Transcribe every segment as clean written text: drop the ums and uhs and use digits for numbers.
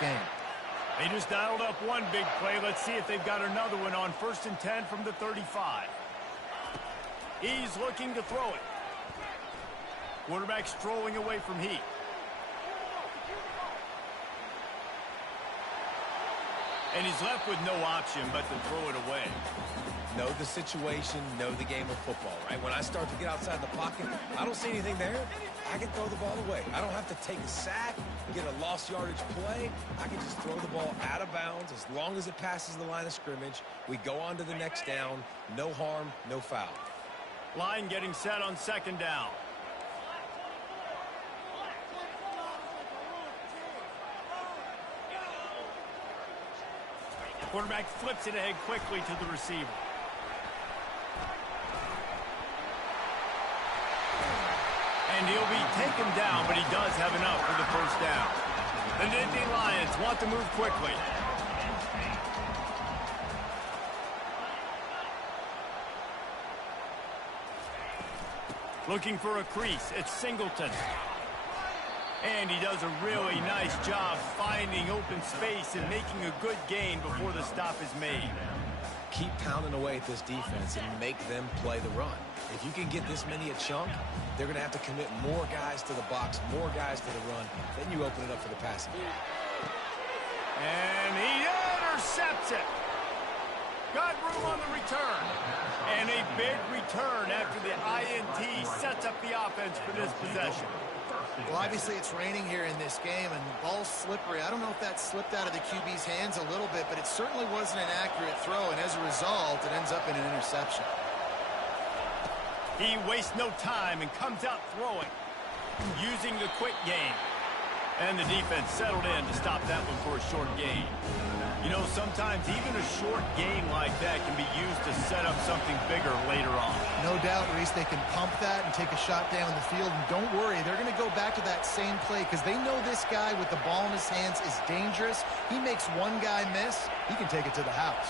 game. They just dialed up one big play. Let's see if they've got another one on 1st and 10 from the 35. He's looking to throw it. Quarterback strolling away from Heat. And he's left with no option but to throw it away. Know the situation, know the game of football, right? When I start to get outside the pocket, I don't see anything there. I can throw the ball away. I don't have to take a sack, get a lost yardage play. I can just throw the ball out of bounds as long as it passes the line of scrimmage. We go on to the next down. No harm, no foul. Line getting set on 2nd down. Quarterback flips it ahead quickly to the receiver. And he'll be taken down, but he does have enough for the 1st down. The Nittany Lions want to move quickly. Looking for a crease. It's Singleton. And he does a really nice job finding open space and making a good gain before the stop is made. Keep pounding away at this defense and make them play the run. If you can get this many a chunk, they're going to have to commit more guys to the box, more guys to the run. Then you open it up for the passing game. And he intercepts it. Got room on the return. And a big return after the INT sets up the offense for this possession. Well, obviously it's raining here in this game, and the ball's slippery. I don't know if that slipped out of the QB's hands a little bit, but it certainly wasn't an accurate throw, and as a result, it ends up in an interception. He wastes no time and comes out throwing, using the quick game. And the defense settled in to stop that one for a short gain. You know, sometimes even a short game like that can be used to set up something bigger later on. No doubt, Reese, they can pump that and take a shot down the field. And don't worry, they're going to go back to that same play because they know this guy with the ball in his hands is dangerous. He makes one guy miss, he can take it to the house.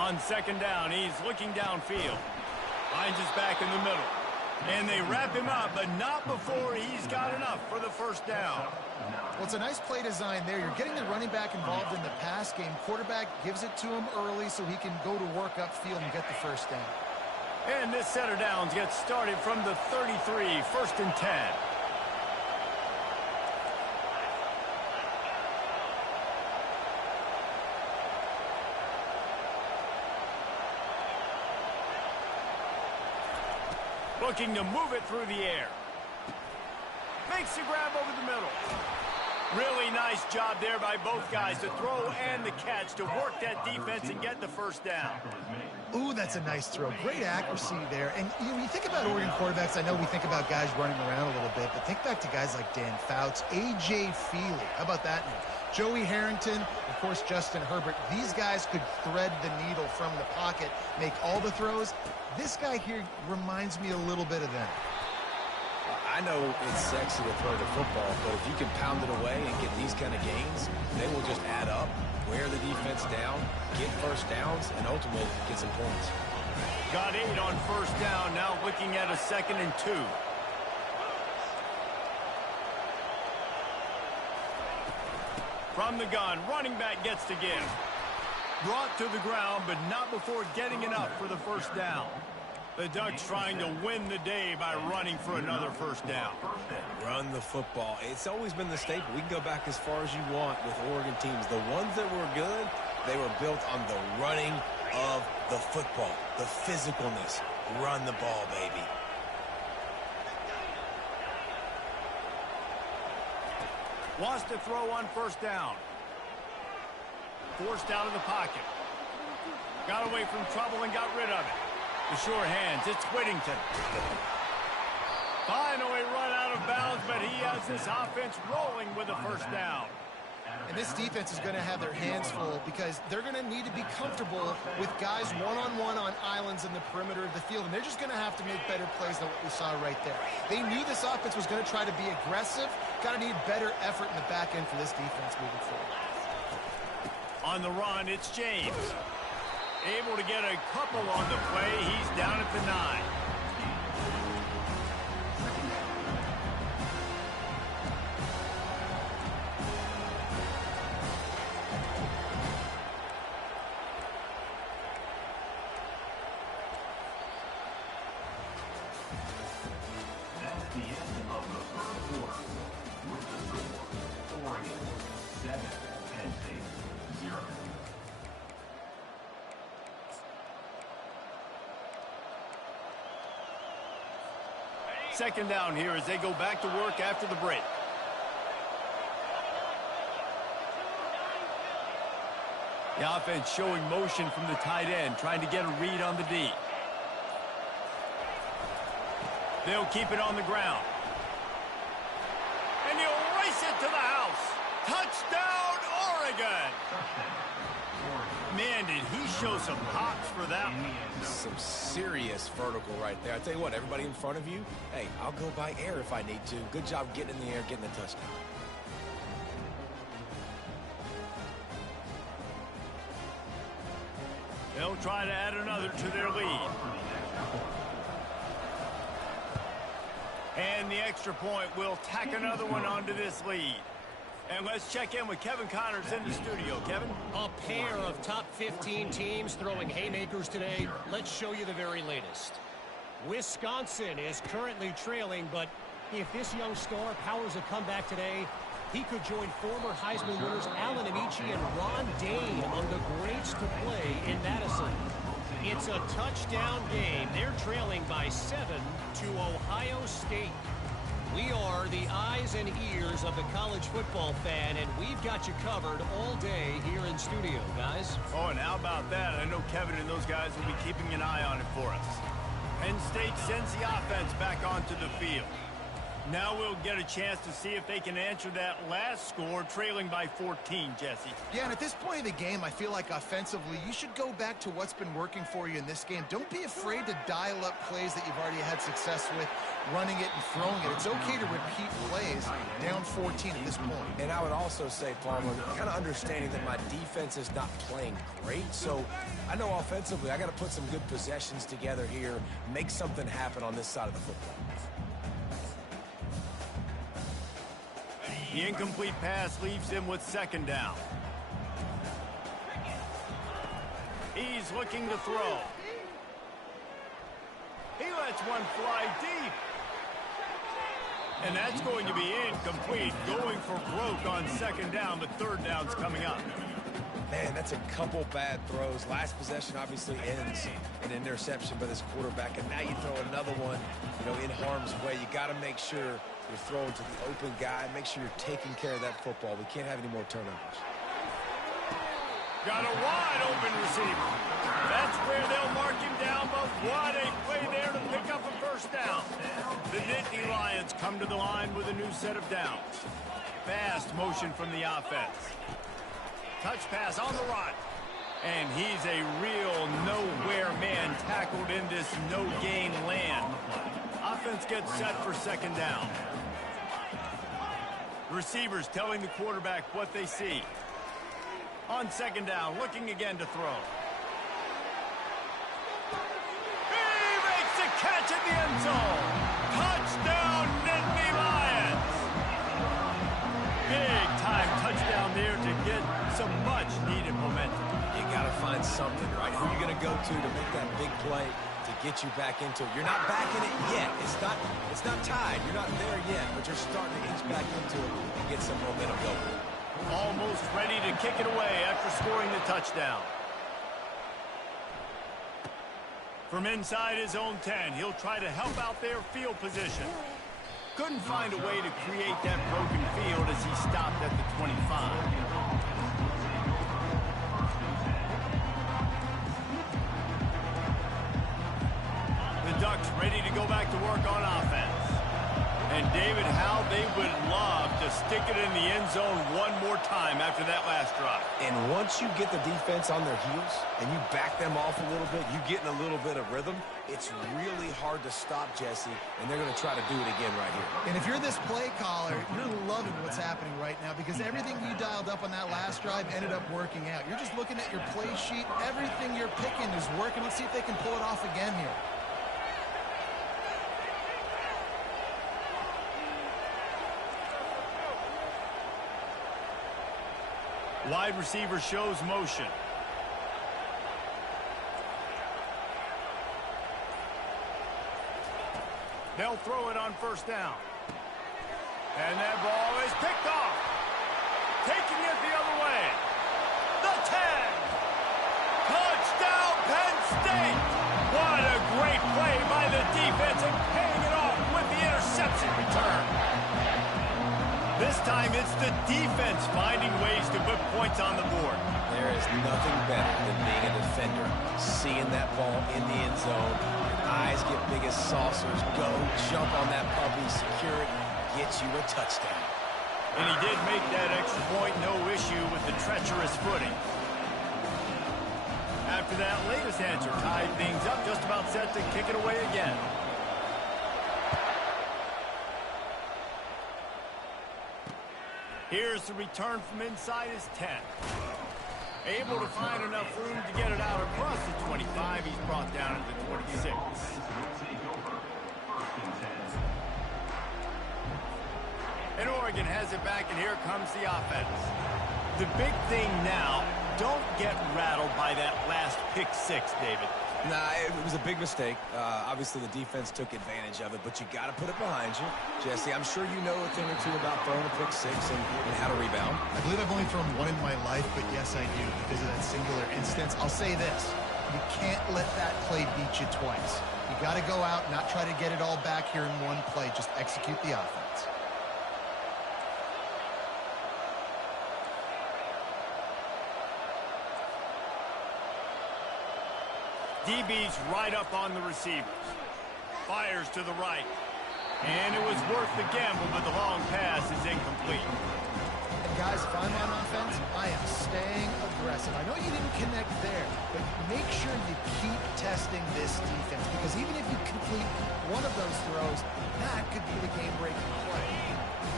On 2nd down, he's looking downfield. Finds his back in the middle. And they wrap him up, but not before he's got enough for the 1st down. Well, it's a nice play design there. You're getting the running back involved in the pass game. Quarterback gives it to him early so he can go to work upfield and get the 1st down. And this set of downs gets started from the 33, 1st and 10. Looking to move it through the air. Makes the grab over the middle. Really nice job there by both guys to throw and the catch to work that defense and get the 1st down. Ooh, that's a nice throw. Great accuracy there. And you know, when you think about Oregon quarterbacks, I know we think about guys running around a little bit, but think back to guys like Dan Fouts, A.J. Feely. How about that name? Joey Harrington, of course, Justin Herbert. These guys could thread the needle from the pocket, make all the throws. This guy here reminds me a little bit of them. I know it's sexy to throw the football, but if you can pound it away and get these kind of gains, they will just add up, wear the defense down, get 1st downs, and ultimately get some points. Got 8 on 1st down, now looking at a 2nd and 2. From the gun, running back gets to give. Brought to the ground, but not before getting enough for the 1st down. The Ducks trying to win the day by running for another 1st down. Run the football. It's always been the staple. We can go back as far as you want with Oregon teams. The ones that were good, they were built on the running of the football, the physicalness. Run the ball, baby. Wants to throw on 1st down. Forced out of the pocket. Got away from trouble and got rid of it. The sure hands, it's Whittington. Finally run out of bounds, but he has this offense rolling with a 1st down. And this defense is going to have their hands full because they're going to need to be comfortable with guys one-on-one on islands in the perimeter of the field, and they're just going to have to make better plays than what we saw right there. They knew this offense was going to try to be aggressive. Got to need better effort in the back end for this defense moving forward. On the run, it's James. Able to get a couple on the play. He's down at the 9. the end of the first quarter with the score, Oregon 7, Penn State 0. Second down here as they go back to work after the break. The offense showing motion from the tight end, trying to get a read on the D. They'll keep it on the ground. And he'll race it to the house. Touchdown, Oregon! Man, did he show some hops for that one. Some serious vertical right there. I tell you what, everybody in front of you, hey, I'll go by air if I need to. Good job getting in the air, getting the touchdown. They'll try to add another to their lead. And the extra point will tack another one onto this lead. And let's check in with Kevin Connors in the studio. Kevin? A pair of top 15 teams throwing haymakers today. Let's show you the very latest. Wisconsin is currently trailing, but if this young star powers a comeback today, he could join former Heisman winners Allen Amici and Ron Dane among the greats to play in Madison. It's a touchdown game. They're trailing by 7 to Ohio State. We are the eyes and ears of the college football fan, and we've got you covered all day here in studio, guys. Oh, and how about that? I know Kevin and those guys will be keeping an eye on it for us. Penn State sends the offense back onto the field. Now we'll get a chance to see if they can answer that last score, trailing by 14, Jesse. Yeah, and at this point of the game, I feel like offensively, you should go back to what's been working for you in this game. Don't be afraid to dial up plays that you've already had success with, running it and throwing it. It's okay to repeat plays down 14 at this point. And I would also say, Palmer, kind of understanding that my defense is not playing great. So I know offensively, I got to put some good possessions together here, make something happen on this side of the football. The incomplete pass leaves him with second down. He's looking to throw. He lets one fly deep. And that's going to be incomplete. Going for broke on second down, but third down's coming up. Man, that's a couple bad throws. Last possession obviously ends in an interception by this quarterback, and now you throw another one, in harm's way. You got to make sure you're throwing to the open guy. Make sure you're taking care of that football. We can't have any more turnovers. Got a wide open receiver. That's where they'll mark him down, but what a play there to pick up a first down. The Nittany Lions come to the line with a new set of downs. Fast motion from the offense. Touch pass on the run. And he's a real nowhere man tackled in this no-gain land. Offense gets set for second down. Receivers telling the quarterback what they see. On second down, looking again to throw. He makes a catch in the end zone. Touchdown, Nittany Lions. Big time touchdown there to get some much needed momentum. You got to find something, right? Who are you going to go to make that big play to get you back into it? You're not back in it yet. It's not tied. You're not there yet, but you're starting to inch back into it and get some momentum going. Almost ready to kick it away after scoring the touchdown. From inside his own 10, he'll try to help out their field position. Couldn't find a way to create that broken field as he stopped at the 25. The Ducks ready to go back to work on offense. And David, how they would love to stick it in the end zone one more time after that last drive. And once you get the defense on their heels and you back them off a little bit, you get in a little bit of rhythm, it's really hard to stop, Jesse, and they're going to try to do it again right here. And if you're this play caller, you're loving what's happening right now because everything you dialed up on that last drive ended up working out. You're just looking at your play sheet. Everything you're picking is working. Let's see if they can pull it off again here. Wide receiver shows motion. They'll throw it on first down. And that ball is picked off. Taking it the other way. The 10. Touchdown, Penn State. What a great play by the defense and paying it off with the interception return. This time it's the defense finding ways to put points on the board. There is nothing better than being a defender, seeing that ball in the end zone. Your eyes get big as saucers. Go, jump on that puppy, secure it, get you a touchdown. And he did make that extra point, no issue with the treacherous footing. After that latest answer tied things up, just about set to kick it away again. Here's the return from inside his 10. Able to find enough room to get it out across the 25. He's brought down at the 26. And Oregon has it back, and here comes the offense. The big thing now, don't get rattled by that last pick-6, David. Nah, it was a big mistake. Obviously, the defense took advantage of it, but you got to put it behind you. Jesse, I'm sure you know a thing or two about throwing a pick-6 and how to rebound. I believe I've only thrown one in my life, but yes, I do because of that singular instance. I'll say this. You can't let that play beat you twice. You got to go out, not try to get it all back here in one play. Just execute the offense. DB's right up on the receivers. Fires to the right. And it was worth the gamble, but the long pass is incomplete. And guys, if I'm on offense, I am staying aggressive. I know you didn't connect there, but make sure you keep testing this defense, because even if you complete one of those throws, that could be the game-breaking play.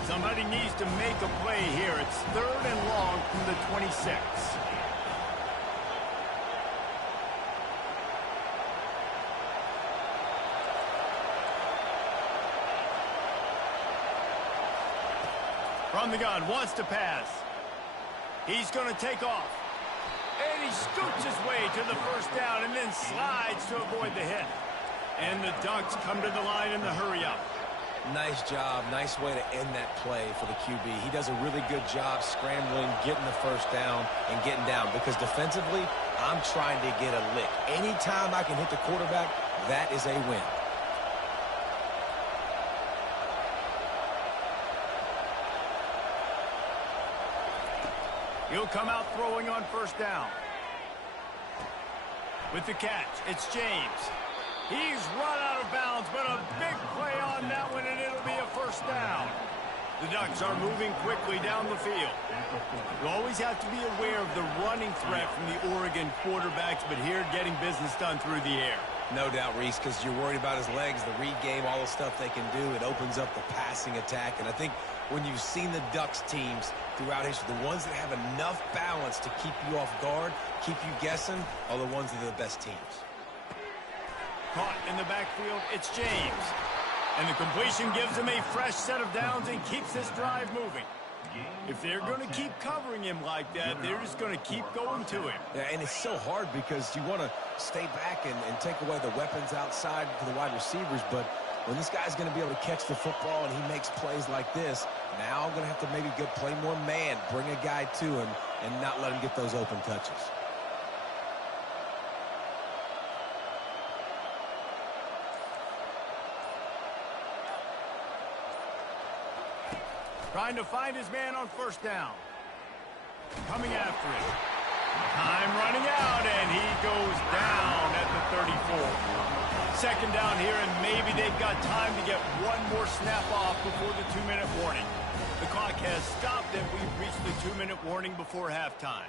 Somebody needs to make a play here. It's 3rd and long from the 26. From the gun, wants to pass. He's going to take off. And he scoots his way to the first down and then slides to avoid the hit. And the Ducks come to the line in the hurry-up. Nice job. Nice way to end that play for the QB. He does a really good job scrambling, getting the first down, and getting down. Because defensively, I'm trying to get a lick. Anytime I can hit the quarterback, that is a win. He'll come out throwing on first down. With the catch, it's James. He's run out of bounds, but a big play on that one, and it'll be a first down. The Ducks are moving quickly down the field. You always have to be aware of the running threat from the Oregon quarterbacks, but here getting business done through the air. No doubt, Reese, because you're worried about his legs, the read game, all the stuff they can do. It opens up the passing attack, and I think when you've seen the Ducks teams throughout history, the ones that have enough balance to keep you off guard, keep you guessing, are the ones that are the best teams. Caught in the backfield, it's James. And the completion gives him a fresh set of downs and keeps this drive moving. If they're going to keep covering him like that, they're just going to keep going to him. Yeah, and it's so hard because you want to stay back and take away the weapons outside for the wide receivers, but when this guy's going to be able to catch the football and he makes plays like this, now I'm going to have to maybe play more man, bring a guy to him, and not let him get those open touches. Trying to find his man on first down. Coming after it. Time running out, and he goes down at the 34. Second down here, and maybe they've got time to get one more snap off before the 2-minute warning. The clock has stopped, and we've reached the 2-minute warning before halftime.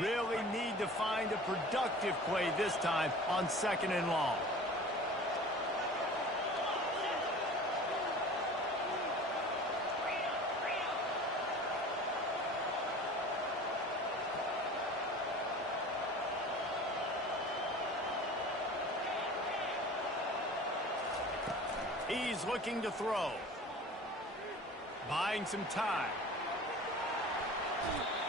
Really need to find a productive play this time on 2nd and long. He's looking to throw. Buying some time.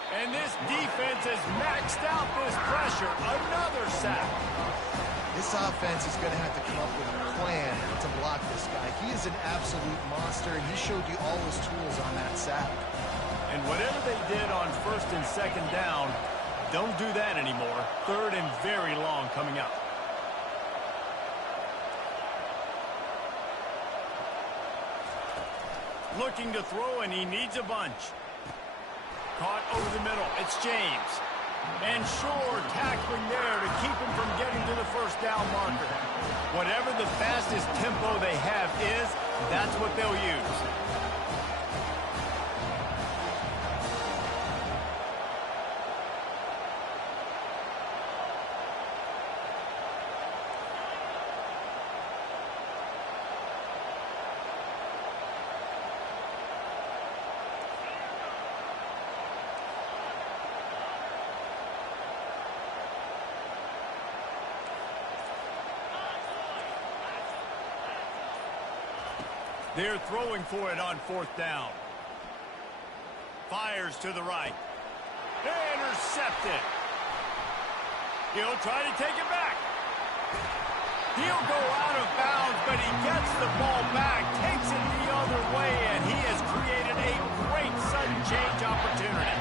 And this defense has maxed out this pressure. Another sack. This offense is going to have to come up with a plan to block this guy. He is an absolute monster, and he showed you all his tools on that sack. And whatever they did on first and second down, don't do that anymore. Third and very long coming up. Looking to throw, and he needs a bunch. Caught over the middle. It's James. And Shore tackling there to keep him from getting to the first down marker. Whatever the fastest tempo they have is, that's what they'll use. They're throwing for it on fourth down. Fires to the right. Intercepted. He'll try to take it back. He'll go out of bounds, but he gets the ball back, takes it the other way, and he has created a great sudden change opportunity.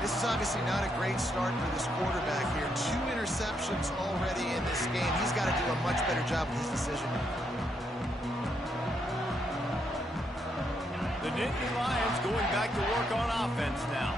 This is obviously not a great start for this quarterback here. 2 interceptions already in this game. He's got to do a much better job with his decision. The Nittany Lions going back to work on offense now.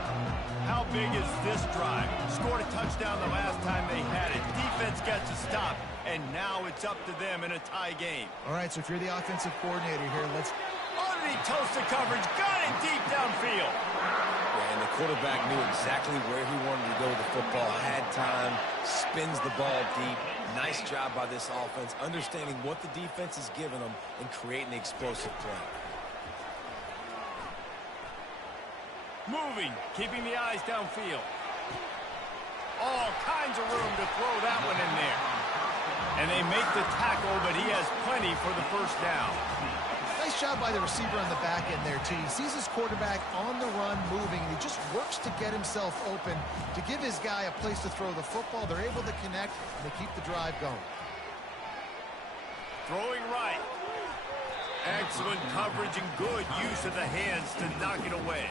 How big is this drive? Scored a touchdown the last time they had it. Defense gets a stop, and now it's up to them in a tie game. All right, so if you're the offensive coordinator here, let's... Underneath toasted coverage, got it deep downfield. Yeah, and the quarterback knew exactly where he wanted to go with the football, had time, spins the ball deep. Nice job by this offense, understanding what the defense is giving them and creating the explosive play. Moving, keeping the eyes downfield. All kinds of room to throw that one in there. And they make the tackle, but he has plenty for the first down. Nice job by the receiver on the back end there, too. He sees his quarterback on the run moving, and he just works to get himself open to give his guy a place to throw the football. They're able to connect, and they keep the drive going. Throwing right. Excellent coverage and good use of the hands to knock it away.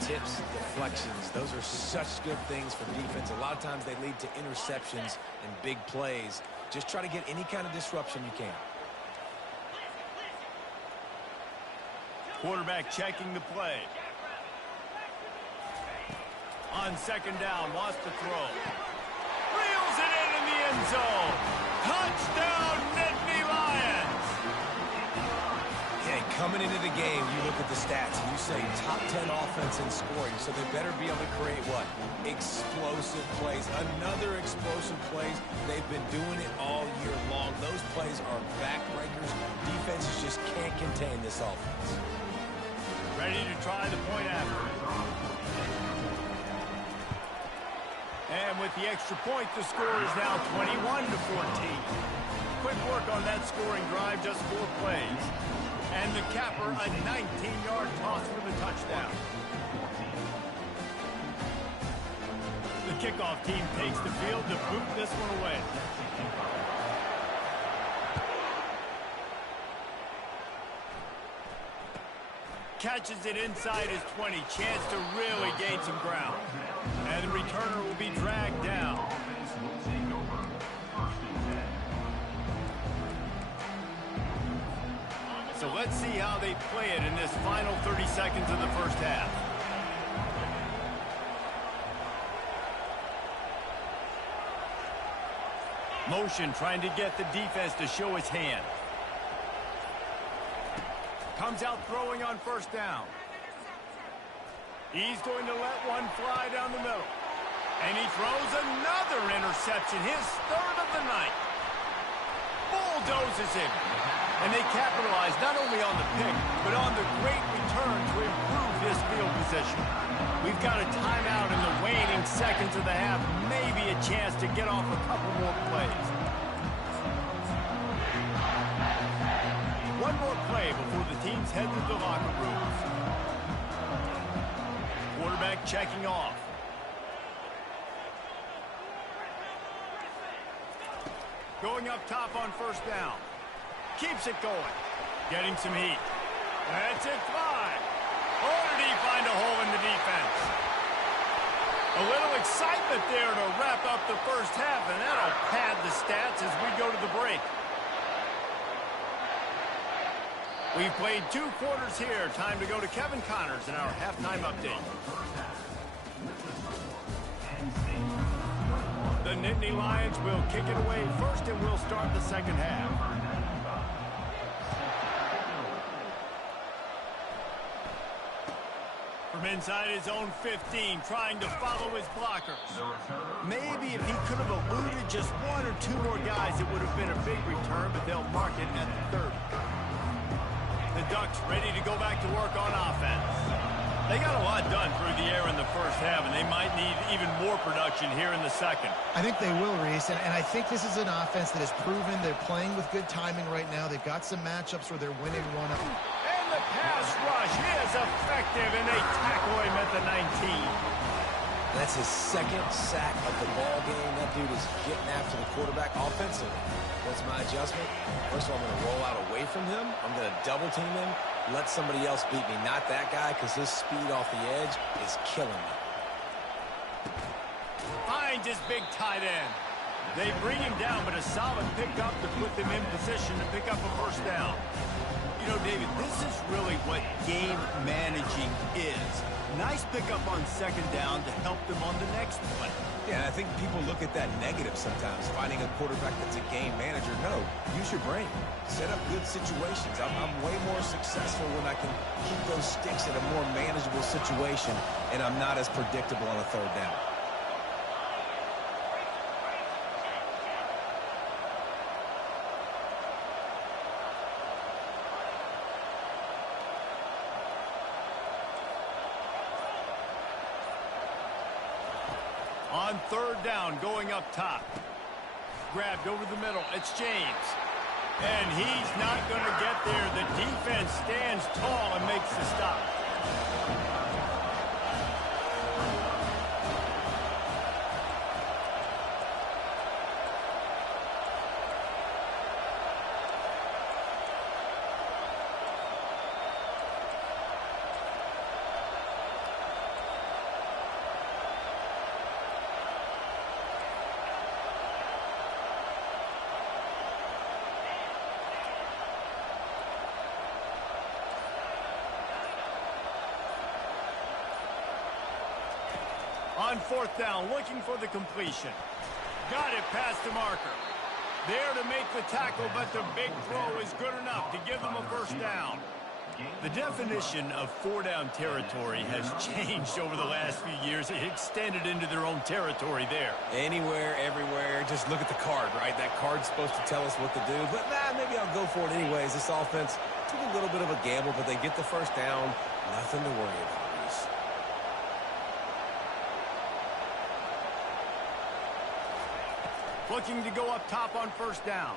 Tips, deflections, those are such good things for defense. A lot of times they lead to interceptions and big plays. Just try to get any kind of disruption you can. Quarterback checking the play. On second down, wants to throw. Reels it in the end zone. Touchdown, Nittany Lions. Yeah, coming into the game, you look at the stats, and you say top 10 offense in scoring, so they better be able to create what? Explosive plays. Another explosive plays. They've been doing it all year long. Those plays are backbreakers. Defenses just can't contain this offense. Ready to try the point after. And with the extra point, the score is now 21-14. Quick work on that scoring drive, just 4 plays. And the capper, a 19-yard toss for the touchdown. The kickoff team takes the field to boot this one away. Catches it inside his 20. Chance to really gain some ground. And the returner will be dragged down. So let's see how they play it in this final 30 seconds of the first half. Motion trying to get the defense to show his hand. Comes out throwing on first down. He's going to let one fly down the middle. And he throws another interception, his 3rd of the night. Bulldozes him. And they capitalize not only on the pick, but on the great return to improve this field position. We've got a timeout in the waning seconds of the half, maybe a chance to get off a couple more plays. One more play before the teams head to the locker rooms. Quarterback checking off. Going up top on first down. Keeps it going. Getting some heat. That's it, 5. Oh, did he find a hole in the defense? A little excitement there to wrap up the first half, and that'll pad the stats as we go to the break. We've played 2 quarters here. Time to go to Kevin Connors in our halftime update. The Nittany Lions will kick it away first, and we'll start the second half. From inside his own 15, trying to follow his blockers. Maybe if he could have eluded just 1 or 2 more guys, it would have been a big return, but they'll mark it at the 30. The Ducks ready to go back to work on offense. They got a lot done through the air in the first half, and they might need even more production here in the second. I think they will, Reese, and I think this is an offense that has proven they're playing with good timing right now. They've got some matchups where they're winning one up. And the pass rush is effective, and they tackle him at the 19. That's his second sack of the ball game. That dude is getting after the quarterback offensively. What's my adjustment? First of all, I'm going to roll out away from him. I'm going to double team him. Let somebody else beat me, not that guy, because his speed off the edge is killing me. Finds his big tight end. They bring him down, but a solid pickup to put them in position to pick up a first down. You know, David, this is really what game managing is. Nice pickup on second down to help them on the next play. Yeah, I think people look at that negative sometimes, finding a quarterback that's a game manager. No, use your brain. Set up good situations. I'm way more successful when I can keep those sticks in a more manageable situation, and I'm not as predictable on a third down. On third down, going up top. Grabbed over the middle. It's James. And he's not going to get there. The defense stands tall and makes the stop. On fourth down, looking for the completion. Got it past the marker. There to make the tackle, but the big throw is good enough to give them a first down. The definition of 4-down territory has changed over the last few years. It extended into their own territory there. Anywhere, everywhere, just look at the card, right? That card's supposed to tell us what to do, but maybe I'll go for it anyways. This offense took a little bit of a gamble, but they get the first down. Nothing to worry about. Looking to go up top on first down.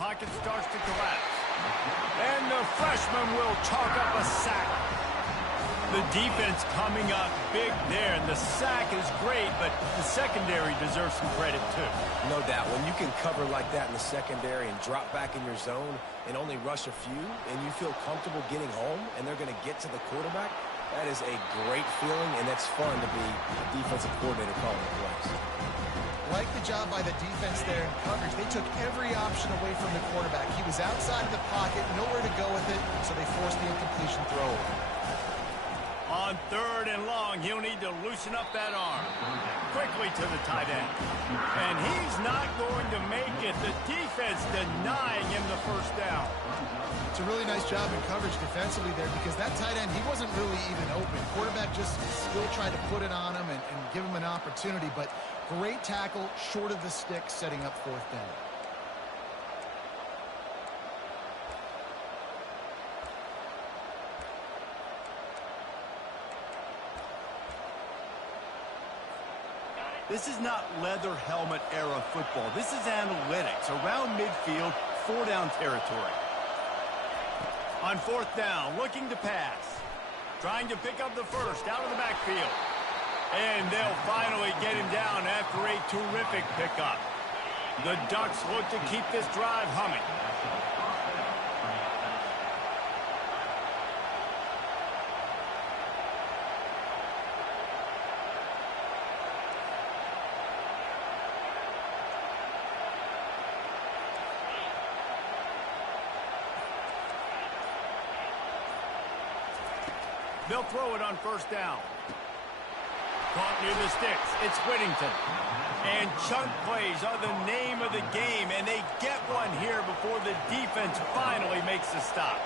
Pocket starts to collapse. And the freshman will chalk up a sack. The defense coming up big there, and the sack is great, but the secondary deserves some credit too. No doubt. When you can cover like that in the secondary and drop back in your zone and only rush a few, and you feel comfortable getting home, and they're going to get to the quarterback, that is a great feeling, and that's fun to be a defensive coordinator calling the plays. Like the job by the defense there in coverage. They took every option away from the quarterback. He was outside of the pocket, nowhere to go with it, so they forced the incompletion throw. On third and long, he'll need to loosen up that arm. Quickly to the tight end. And he's not going to make it. The defense denying him the first down. It's a really nice job in coverage defensively there, because that tight end, he wasn't really even open. Quarterback just still tried to put it on him and give him an opportunity, but great tackle short of the stick, setting up fourth down. This is not leather helmet era football. This is analytics. Around midfield, 4-down territory. On fourth down, looking to pass. Trying to pick up the first out of the backfield. And they'll finally get him down after a terrific pickup. The Ducks look to keep this drive humming. They'll throw it on first down. Caught near the sticks. It's Whittington. And chunk plays are the name of the game, and they get one here before the defense finally makes the stop.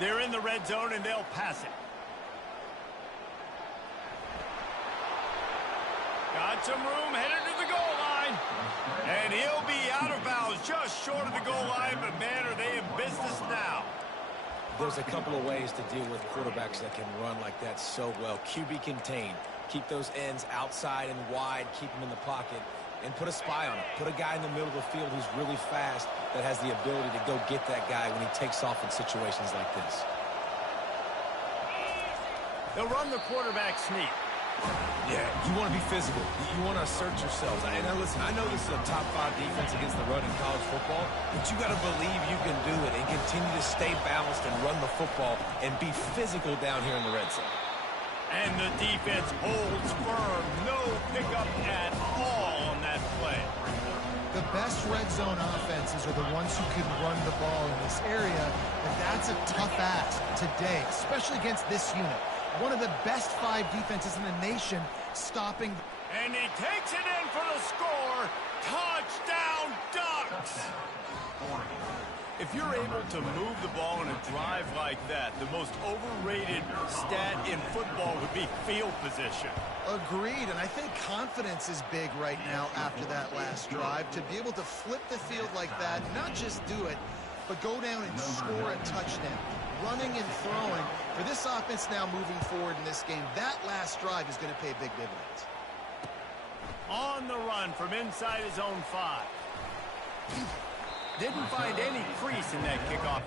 They're in the red zone, and they'll pass it. Got some room, headed to the goal line. And he'll be out of bounds just short of the goal line, but man, are they in business now. There's a couple of ways to deal with quarterbacks that can run like that so well. QB contain. Keep those ends outside and wide. Keep them in the pocket. And put a spy on it. Put a guy in the middle of the field who's really fast that has the ability to go get that guy when he takes off in situations like this. They'll run the quarterback sneak. Yeah, you want to be physical. You want to assert yourselves. And now listen, I know this is a top 5 defense against the run in college football, but you got to believe you can do it and continue to stay balanced and run the football and be physical down here in the red zone. And the defense holds firm. No pickup at all on that play. The best red zone offenses are the ones who can run the ball in this area, and that's a tough ask today, especially against this unit. One of the best 5 defenses in the nation stopping. And he takes it in for the score. Touchdown, Ducks! If you're able to move the ball in a drive like that, the most overrated stat in football would be field position. Agreed, and I think confidence is big right now after that last drive. To be able to flip the field like that, not just do it, but go down and score a touchdown. Running and throwing. For this offense now moving forward in this game, that last drive is going to pay big dividends. On the run from inside his own 5. Didn't find any crease in that kickoff.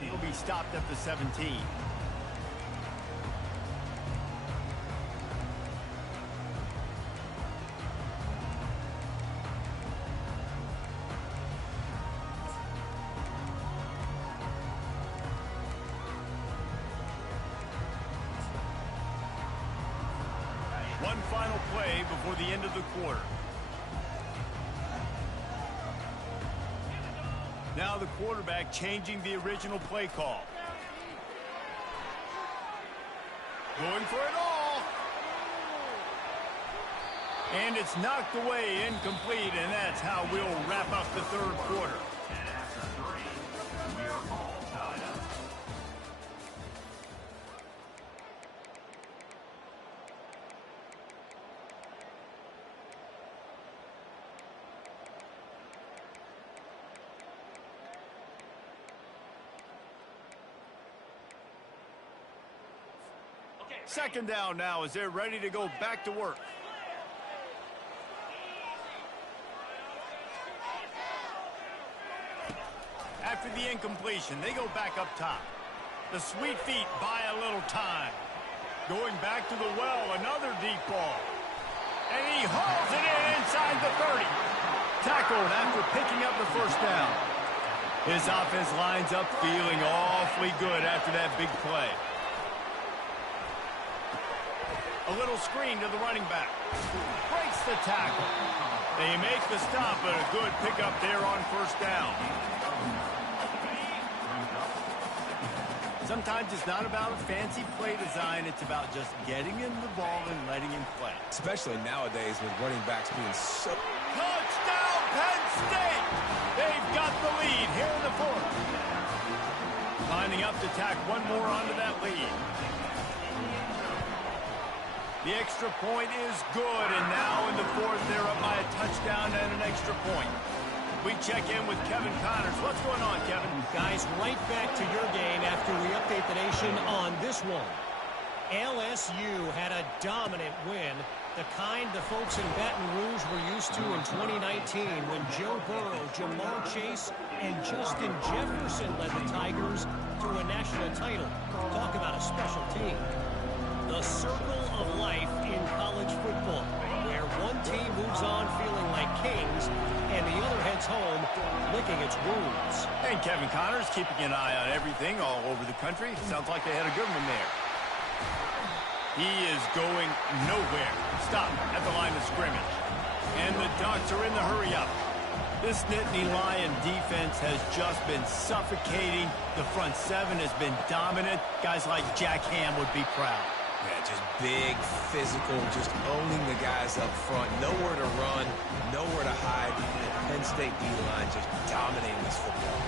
He'll be stopped at the 17. One final play before the end of the quarter. Now the quarterback changing the original play call. Going for it all. And it's knocked away, incomplete, and that's how we'll wrap up the third quarter. And after 3, we're all tied up. Second down now as they're ready to go back to work. After the incompletion, they go back up top. The sweet feet buy a little time. Going back to the well, another deep ball. And he hauls it in inside the 30. Tackled after picking up the first down. His offense lines up feeling awfully good after that big play. A little screen to the running back. Breaks the tackle. They make the stop, but a good pickup there on first down. Sometimes it's not about a fancy play design. It's about just getting him the ball and letting him play. Especially nowadays with running backs being so... Touchdown, Penn State! They've got the lead here in the fourth. Lining up to tack one more onto that lead. The extra point is good, and now in the fourth, they're up by a touchdown and an extra point. We check in with Kevin Connors. What's going on, Kevin? Guys, right back to your game after we update the nation on this one. LSU had a dominant win, the kind the folks in Baton Rouge were used to in 2019 when Joe Burrow, Jamar Chase, and Justin Jefferson led the Tigers to a national title. Talk about a special team. The circle of life in college football, where one team moves on feeling like kings and the other heads home licking its wounds. And Kevin Connors keeping an eye on everything all over the country. Sounds like they had a good one there. He is going nowhere. Stop at the line of scrimmage. And the Ducks are in the hurry-up. This Nittany Lion defense has just been suffocating. The front seven has been dominant. Guys like Jack Ham would be proud. Yeah, just big, physical, just owning the guys up front. Nowhere to run, nowhere to hide. And Penn State D-line just dominating this football.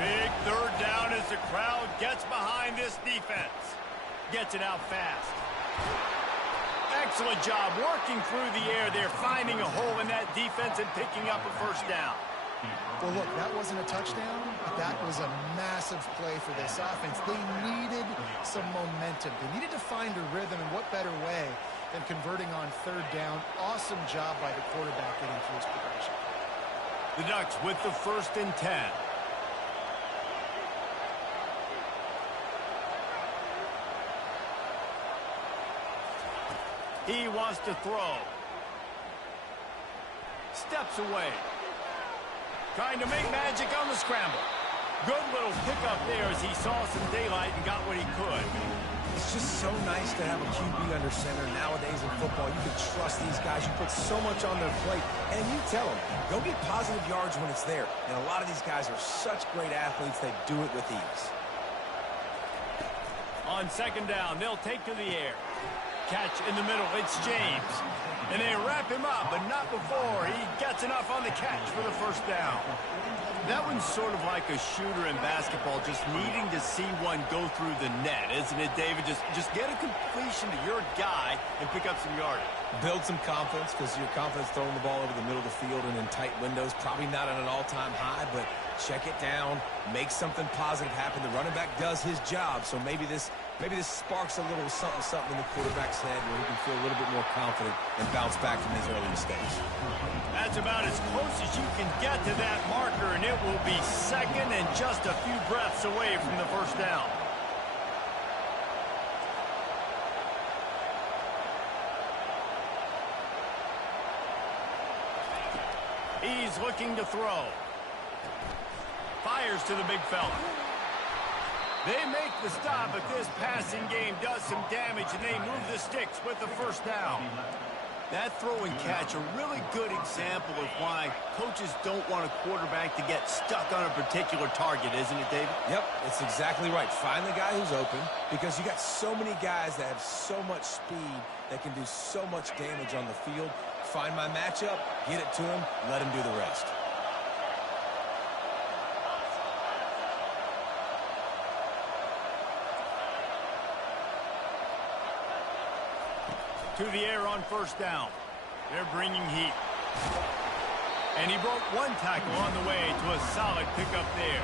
Big third down as the crowd gets behind this defense. Gets it out fast. Excellent job working through the air there, finding a hole in that defense and picking up a first down. Well, look, that wasn't a touchdown, but that was a massive play for this offense. They needed some momentum. They needed to find a rhythm, and what better way than converting on third down. Awesome job by the quarterback getting through his progression. The Ducks with the 1st and 10. He wants to throw. Steps away. Trying to make magic on the scramble. Good little pickup there as he saw some daylight and got what he could. It's just so nice to have a QB under center. Nowadays in football, you can trust these guys. You put so much on their plate, and you tell them, go get positive yards when it's there. And a lot of these guys are such great athletes, they do it with ease. On 2nd down, they'll take to the air. Catch in the middle, it's James. And they wrap him up, but not before he gets enough on the catch for the 1st down. That one's sort of like a shooter in basketball, just needing to see one go through the net, isn't it, David? Just get a completion to your guy and pick up some yardage. Build some confidence, because your confidence throwing the ball over the middle of the field and in tight windows, probably not at an all-time high, but check it down, make something positive happen. The running back does his job, so maybe this sparks a little something in the quarterback's head where he can feel a little bit more confident and bounce back from his early mistakes. That's about as close as you can get to that marker, and it will be 2nd and just a few breaths away from the 1st down. He's looking to throw. Fires to the big fella. They make the stop, but this passing game does some damage, and they move the sticks with the 1st down. That throw and catch, a really good example of why coaches don't want a quarterback to get stuck on a particular target, isn't it, David? Yep, it's exactly right. Find the guy who's open, because you got so many guys that have so much speed that can do so much damage on the field. Find my matchup, get it to him, let him do the rest. To the air on 1st down. They're bringing heat. And he broke one tackle on the way to a solid pickup there.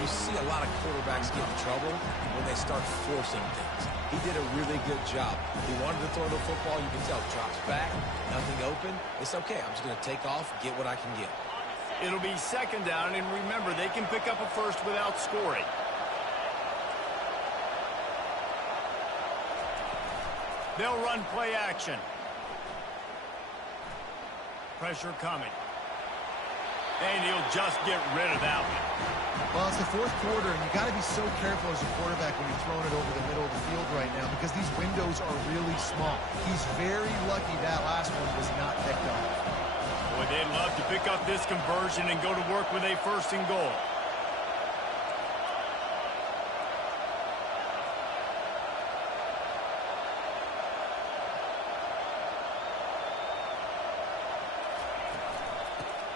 You see a lot of quarterbacks get in trouble when they start forcing things. He did a really good job. He wanted to throw the football. You can tell, drops back, nothing open. It's okay. I'm just going to take off, get what I can get. It'll be 2nd down, and remember, they can pick up a first without scoring. They'll run play action. Pressure coming. And he'll just get rid of that one. Well, it's the 4th quarter, and you got to be so careful as a quarterback when you're throwing it over the middle of the field right now, because these windows are really small. He's very lucky that last one was not picked off. Boy, they'd love to pick up this conversion and go to work with a 1st and goal.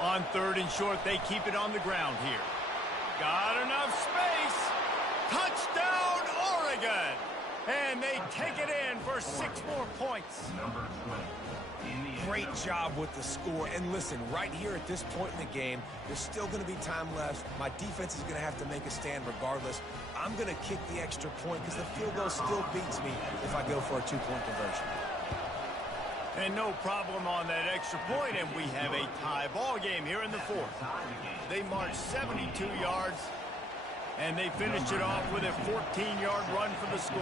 On 3rd and short, they keep it on the ground here. Got enough space. Touchdown, Oregon. And they take it in for 6 more points. Number 20. Great job with the score. And listen, right here at this point in the game, there's still going to be time left. My defense is going to have to make a stand regardless. I'm going to kick the extra point because the field goal still beats me if I go for a 2-point conversion. And no problem on that extra point, and we have a tie ball game here in the 4th. They marched 72 yards, and they finished it off with a 14-yard run for the score.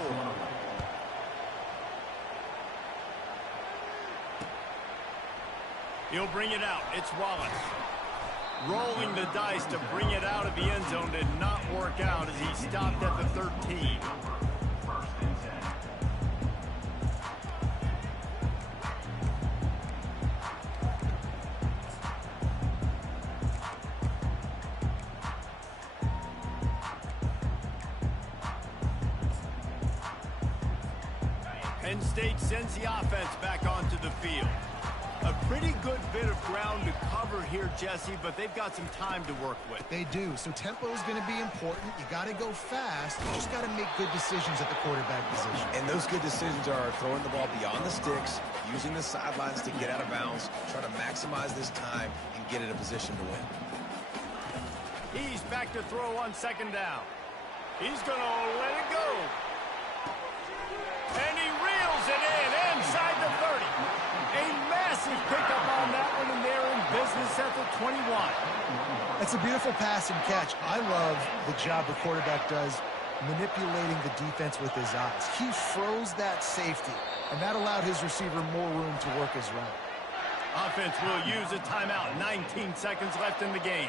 He'll bring it out. It's Wallace. Rolling the dice to bring it out of the end zone did not work out as he stopped at the 13. Penn State sends the offense back onto the field. A pretty good bit of ground to cover here, Jesse, but they've got some time to work with. They do. So tempo is going to be important. You got to go fast. You just got to make good decisions at the quarterback position. And those good decisions are throwing the ball beyond the sticks, using the sidelines to get out of bounds, try to maximize this time and get in a position to win. He's back to throw on 2nd down. He's going to let it go. And he reels it in inside the 30. A massive pickup on that one, and they're in business at the 21. That's a beautiful pass and catch. I love the job the quarterback does manipulating the defense with his eyes. He froze that safety, and that allowed his receiver more room to work his route. Offense will use a timeout. 19 seconds left in the game.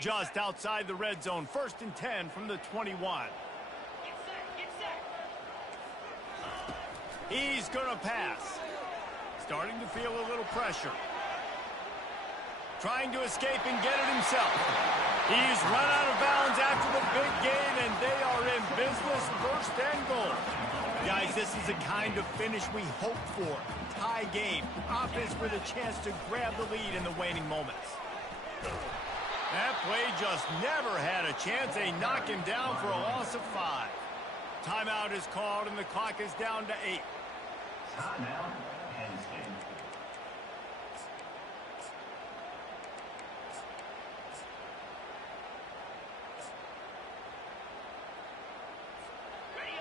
Just outside the red zone, 1st and 10 from the 21. He's going to pass. Starting to feel a little pressure. Trying to escape and get it himself. He's run out of bounds after the big gain, and they are in business, 1st and goal. Guys, this is the kind of finish we hope for. Tie game. Offense with a chance to grab the lead in the waning moments. That play just never had a chance. They knock him down for a loss of 5. Timeout is called, and the clock is down to 8. Timeout, Penn State.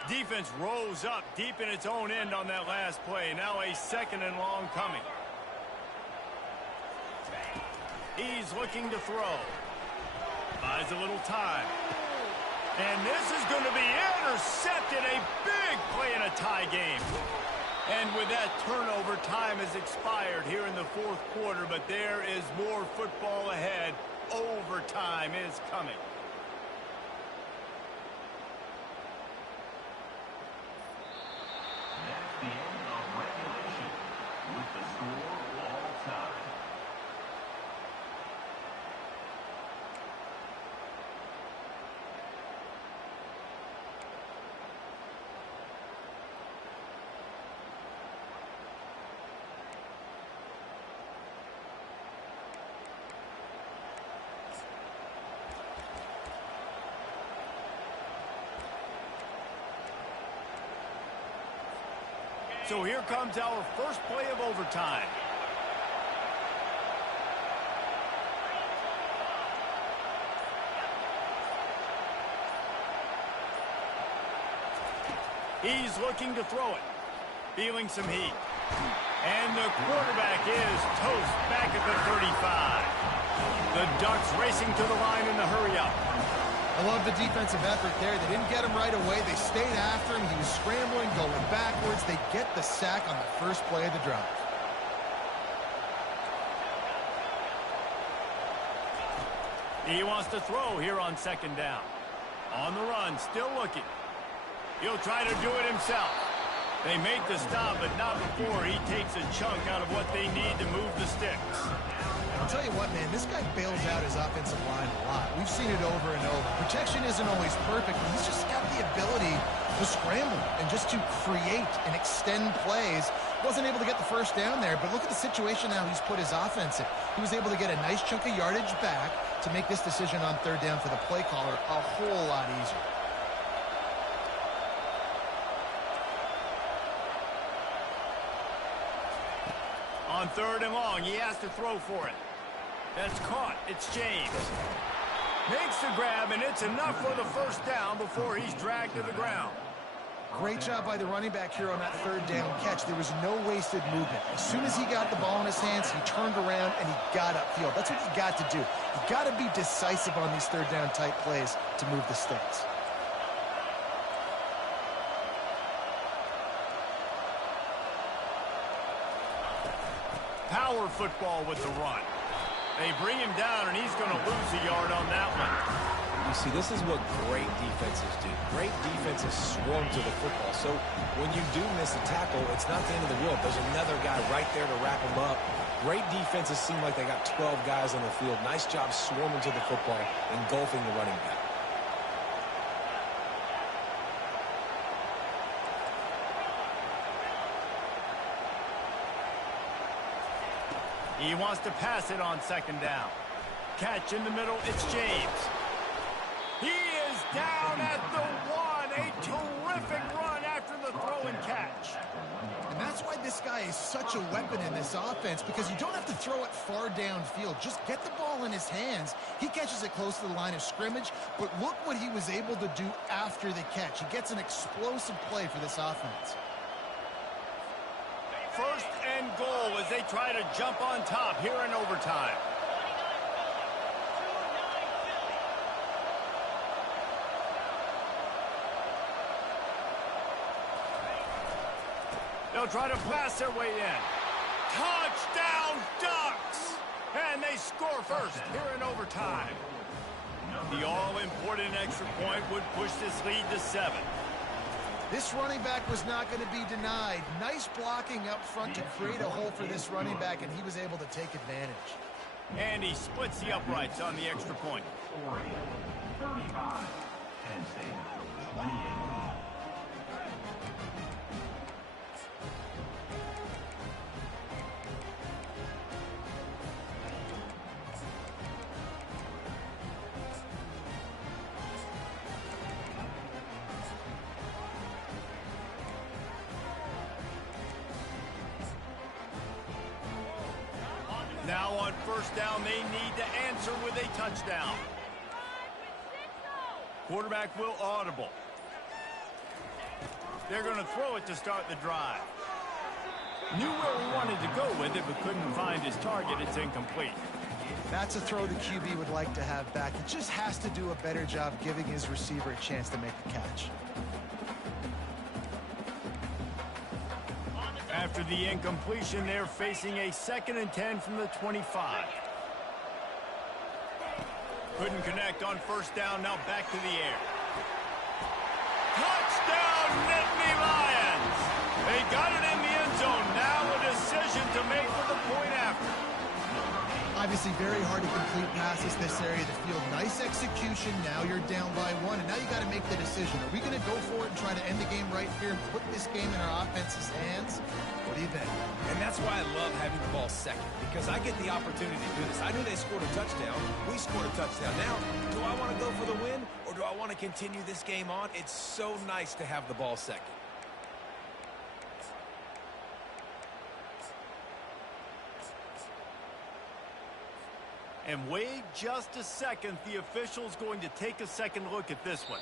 Defense rose up deep in its own end on that last play. Now a 2nd and long coming. He's looking to throw. Buys a little time. And this is going to be intercepted. A big play in a tie game. And with that turnover, time has expired here in the 4th quarter, but there is more football ahead. Overtime is coming. That's the end of regulation with the score all time. So here comes our first play of overtime. He's looking to throw it. Feeling some heat. And the quarterback is toast back at the 35. The Ducks racing to the line in the hurry up. I love the defensive effort there. They didn't get him right away. They stayed after him. He was scrambling, going backwards. They get the sack on the first play of the drive. He wants to throw here on second down. On the run, still looking. He'll try to do it himself. They make the stop, but not before he takes a chunk out of what they need to move the sticks. I'll tell you what, man, this guy bails out his offensive line a lot. We've seen it over and over. Protection isn't always perfect, but he's just got the ability to scramble and just to create and extend plays. Wasn't able to get the first down there, but look at the situation now he's put his offense in. He was able to get a nice chunk of yardage back to make this decision on third down for the play caller a whole lot easier. On third and long, he has to throw for it. That's caught. It's James. Makes the grab, and it's enough for the first down before he's dragged to the ground. Great job by the running back here on that third down catch. There was no wasted movement. As soon as he got the ball in his hands, he turned around and he got upfield. That's what you got to do. You got to be decisive on these third down type plays to move the sticks. Power football with the run. They bring him down, and he's going to lose a yard on that one. You see, this is what great defenses do. Great defenses swarm to the football. So when you do miss a tackle, it's not the end of the world. There's another guy right there to wrap him up. Great defenses seem like they got 12 guys on the field. Nice job swarming to the football, engulfing the running back. He wants to pass it on second down. Catch in the middle, it's James. He is down at the one. A terrific run after the throw and catch. And that's why this guy is such a weapon in this offense, because you don't have to throw it far downfield. Just get the ball in his hands. He catches it close to the line of scrimmage, but look what he was able to do after the catch. He gets an explosive play for this offense. First and goal as they try to jump on top here in overtime. They'll try to pass their way in. Touchdown Ducks! And they score first here in overtime. The all-important extra point would push this lead to 7. This running back was not going to be denied. Nice blocking up front to create a hole for this running back, and he was able to take advantage. And he splits the uprights on the extra point. 35, Penn State, 28. Now on first down, they need to answer with a touchdown. Quarterback will audible. They're going to throw it to start the drive. Knew where he wanted to go with it, but couldn't find his target. It's incomplete. That's a throw the QB would like to have back. He just has to do a better job giving his receiver a chance to make the catch. After the incompletion, they're facing a 2nd and 10 from the 25. Couldn't connect on first down, now back to the air. Touchdown, Nittany Lions! They got it in the end zone. Now a decision to make for the point after. Obviously very hard to complete passes this area of the field. Nice execution. Now you're down by 1, and now you got to make the decision. Are we going to go for it and try to end the game right here and put this game in our offense's hands? What do you think? And that's why I love having the ball second, because I get the opportunity to do this. I knew they scored a touchdown. We scored a touchdown. Now, do I want to go for the win, or do I want to continue this game on? It's so nice to have the ball second. And wait just a second. The official's going to take a second look at this one.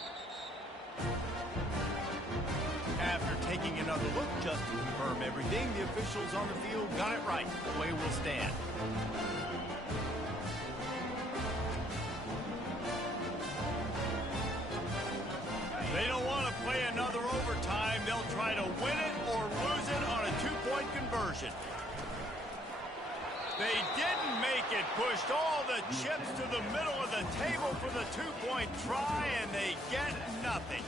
After taking another look just to confirm everything, the officials on the field got it right. The way will stand. conversion. They didn't make it. Pushed all the chips to the middle of the table for the two-point try, and they get nothing.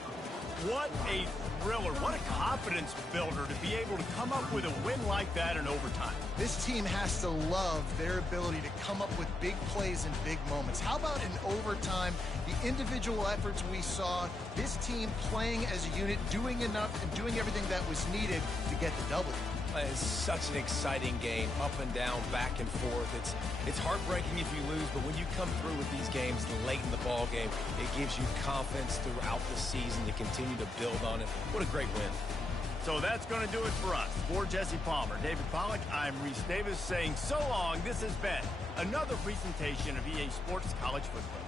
What a thriller. What a confidence builder to be able to come up with a win like that in overtime. This team has to love their ability to come up with big plays in big moments. How about in overtime, the individual efforts we saw, this team playing as a unit, doing enough and doing everything that was needed to get the W. It's such an exciting game, up and down, back and forth. It's heartbreaking if you lose, but when you come through with these games late in the ball game, it gives you confidence throughout the season to continue to build on it. What a great win. So that's going to do it for us. For Jesse Palmer, David Pollack, I'm Reese Davis saying so long. This has been another presentation of EA Sports College Football.